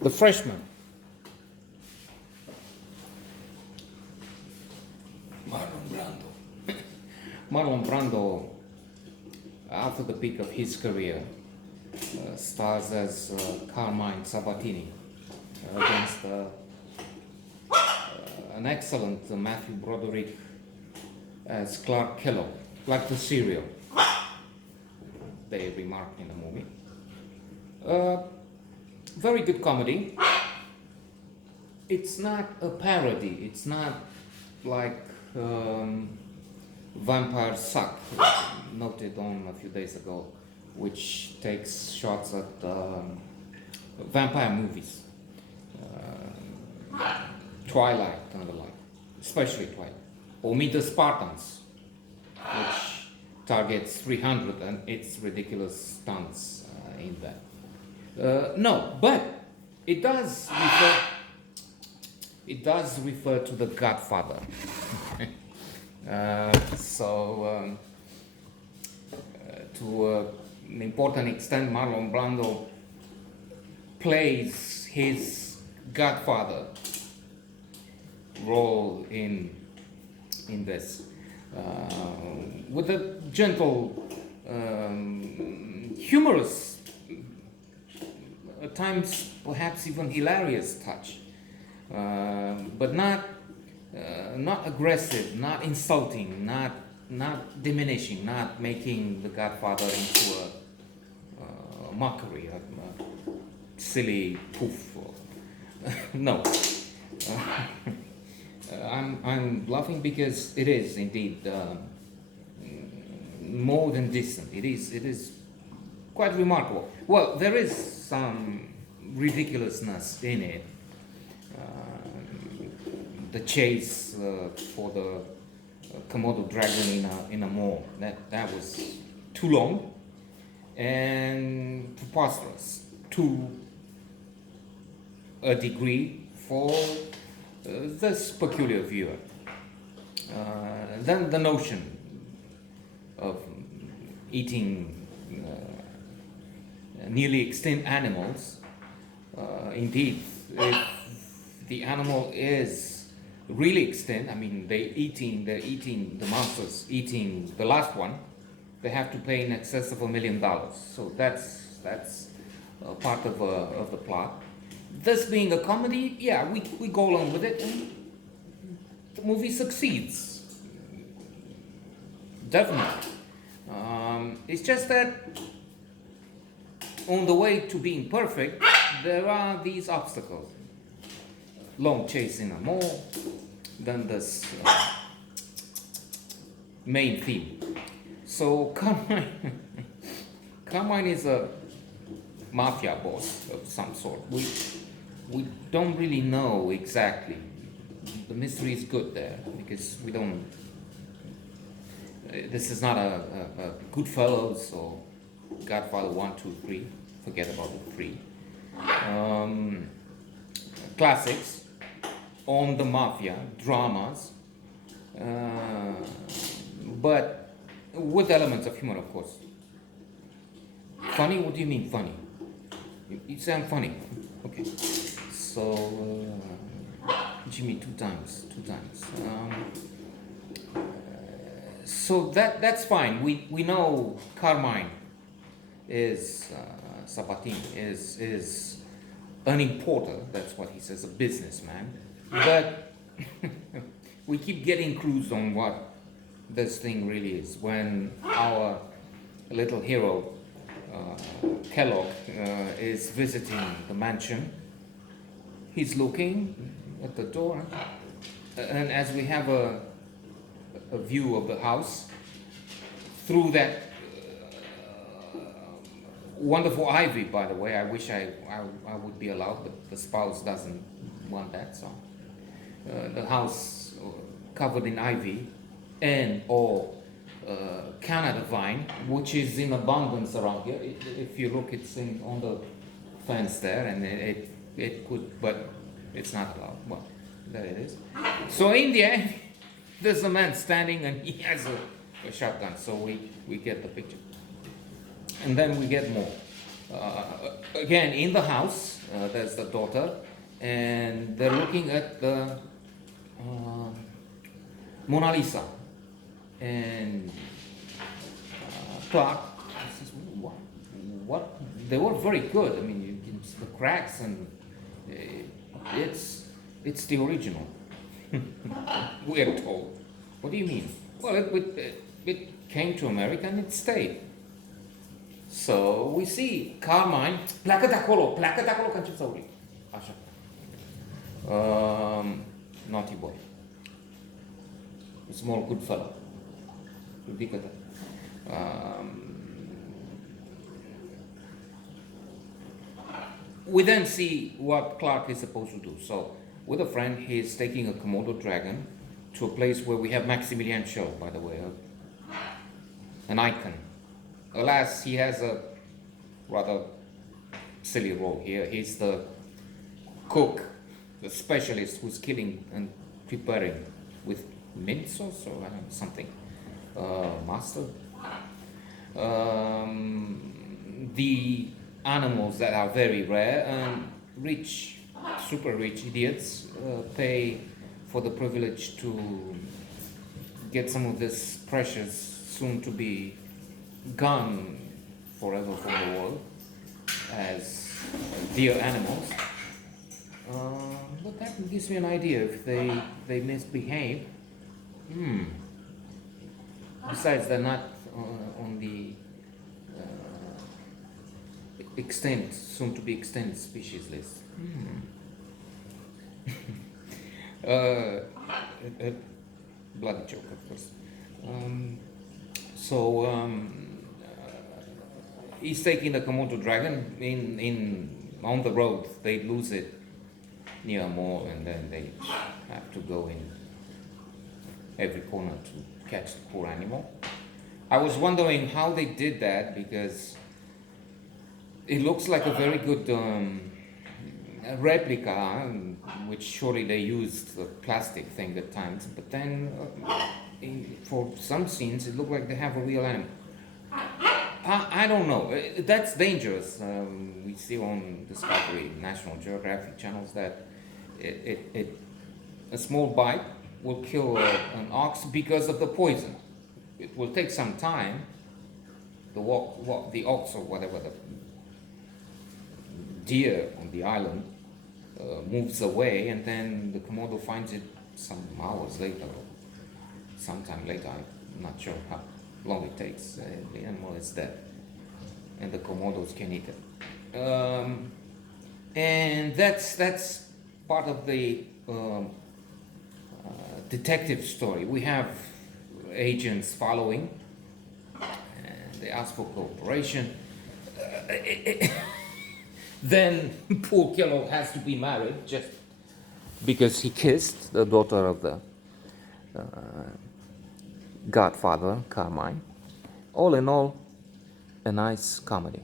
The Freshman. Marlon Brando. Marlon Brando, after the peak of his career, stars as Carmine Sabatini against an excellent Matthew Broderick as Clark Kellogg, like the cereal, they remark in the movie. Very good comedy. It's not a parody. It's not like Vampire Suck, noted on a few days ago, which takes shots at vampire movies, Twilight and the like, especially Twilight, or Meet the Spartans, which targets 300 and its ridiculous stunts in that. No, but it does refer to The Godfather. To an important extent, Marlon Brando plays his Godfather role in this with a gentle, humorous, at times perhaps even hilarious touch, but not aggressive, not insulting, not diminishing, not making the Godfather into a mockery, a silly poof. No. I'm laughing because it is indeed more than decent. It is quite remarkable. Well, there is some ridiculousness in it. The chase for the Komodo dragon in a mall, that was too long and preposterous to a degree for this peculiar viewer. Then the notion of eating nearly extinct animals, indeed, if the animal is really extinct, I mean, they're eating the monsters, eating the last one, they have to pay in excess of $1 million. So that's part of the plot. This being a comedy, yeah, we go along with it, and the movie succeeds. Definitely. It's just that on the way to being perfect, there are these obstacles. Long chase in a mall, then this main theme. So Carmine is a mafia boss of some sort. We don't really know exactly. The mystery is good there because we don't. This is not a Goodfellas or Godfather 1, 2, 3. Forget about the 3. Classics on the mafia dramas, but with elements of humor, of course. Funny? What do you mean funny? You say I'm funny. Okay. So Jimmy two times. So that's fine. We know Carmine is Sabatini is an importer. That's what he says, a businessman. But we keep getting clues on what this thing really is. When our little hero Kellogg is visiting the mansion, he's looking at the door, and as we have a view of the house through that wonderful ivy, by the way. I wish I would be allowed, but the spouse doesn't want that, so the house covered in ivy and or Canada vine, which is in abundance around here. If you look, it's on the fence there, and it could, but it's not allowed. Well, there it is. So in the end, there's a man standing and he has a shotgun. So we get the picture. And then we get more. Again, in the house, That's the daughter, and they're looking at the Mona Lisa, and Clark says, what? They were very good. I mean, you can see the cracks, and it's the original. We're told. What do you mean? Well, it came to America and it stayed. So we see Carmine, pleacă de acolo că încep să urli. Așa. Naughty boy. A small good fellow. Ridică de. We then see what Clark is supposed to do. So, with a friend, he is taking a Komodo dragon to a place where we have Maximilian Schell, by the way, an icon. Alas, he has a rather silly role here. He's the cook, the specialist who's killing and preparing with mint sauce or something. Master. The animals that are very rare and rich, super rich idiots pay for the privilege to get some of this precious, soon to be gone forever from the world as dear animals. But that gives me an idea if they misbehave. Besides, they're not on the soon to be extinct species list. A bloody joke, of course. He's taking the Komodo dragon on the road. They lose it near a mall, and then they have to go in every corner to catch the poor animal. I was wondering how they did that, because it looks like a very good replica, which surely they used the plastic thing at times, but then for some scenes it looked like they have a real animal. I don't know. That's dangerous. We see on Discovery, National Geographic channels that a small bite will kill an ox because of the poison. It will take some time. The ox or whatever, the deer on the island moves away, and then the Komodo finds it some hours later, or sometime later. I'm not sure how long it takes. The animal is dead, and the Komodos can eat it. And that's part of the detective story. We have agents following, and they ask for cooperation. Then poor Kellogg has to be married just because he kissed the daughter of the godfather, Carmine. All in all, a nice comedy.